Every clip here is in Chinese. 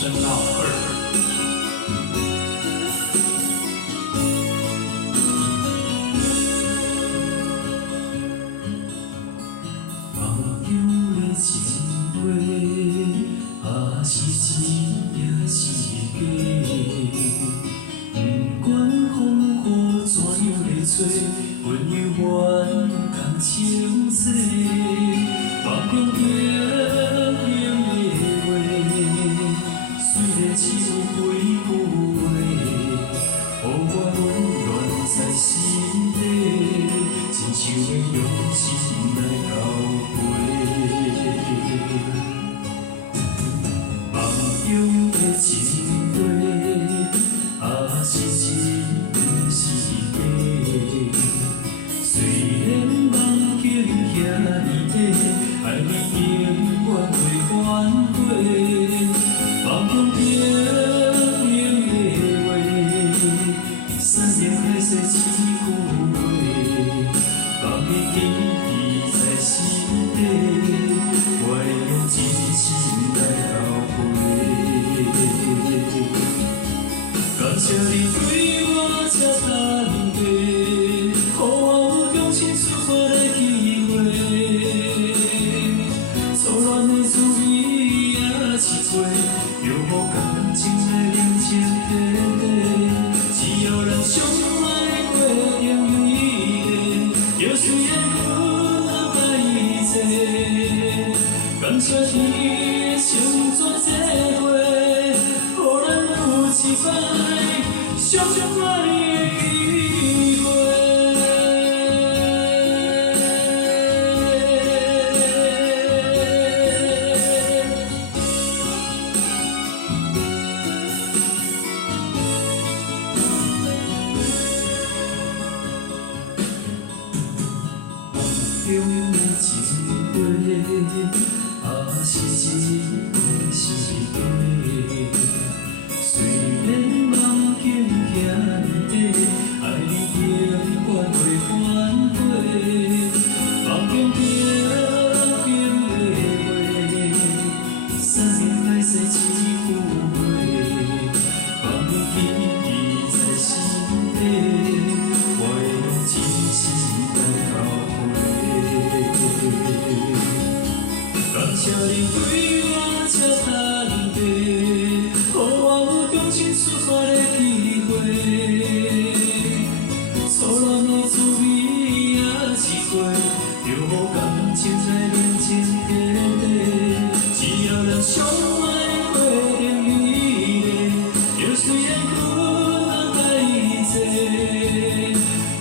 声到耳。梦中的情话，啊是真也是假？不管风雨怎样来吹，温柔远共情切。梦中平平的话，虽然只有几句话，予我温暖在心底，亲像要用心来交陪。梦中的情话，啊是真不是假？虽然梦境遐尼短，爱你永远袂反悔。梦中平平的话，山盟海誓一句话，梦已记忆在心底，我会用真心来交陪。感谢你对我这坦白，予我有重新出发的机会。错乱的滋味也试过，让我感情来冷静地地。只要咱相爱过，永远依个，就虽然困难甲一切。感谢天的成全这伙，予咱有一摆相爱的机会。中的情话，啊是真是假？虽然梦境遐尼短，爱你永远袂反悔。梦中平平的话，山盟海誓一句话，梦已记忆在心底，我会用真心来交陪。感谢你对我这坦白，予我有重新出发的机会。错乱的滋味也试过，让我感情来冷静地地。只要咱相爱过，永远依个，就虽然困难甲一切。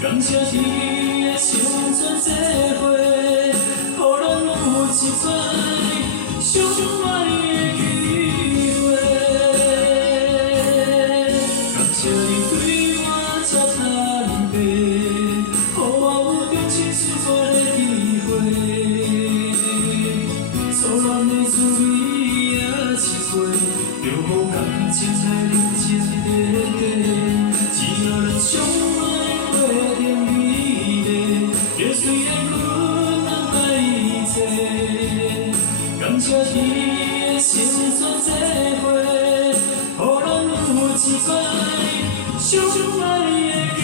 感谢天的成全这伙，予咱有一摆相爱的机会。感谢你对我这坦白，予我有重新出发的机会。错乱的滋味也试过，让我感情来冷静地地。只要咱相爱过，永远依个，就虽然困难甲一切。感谢天的成全这伙，予咱有一摆相爱的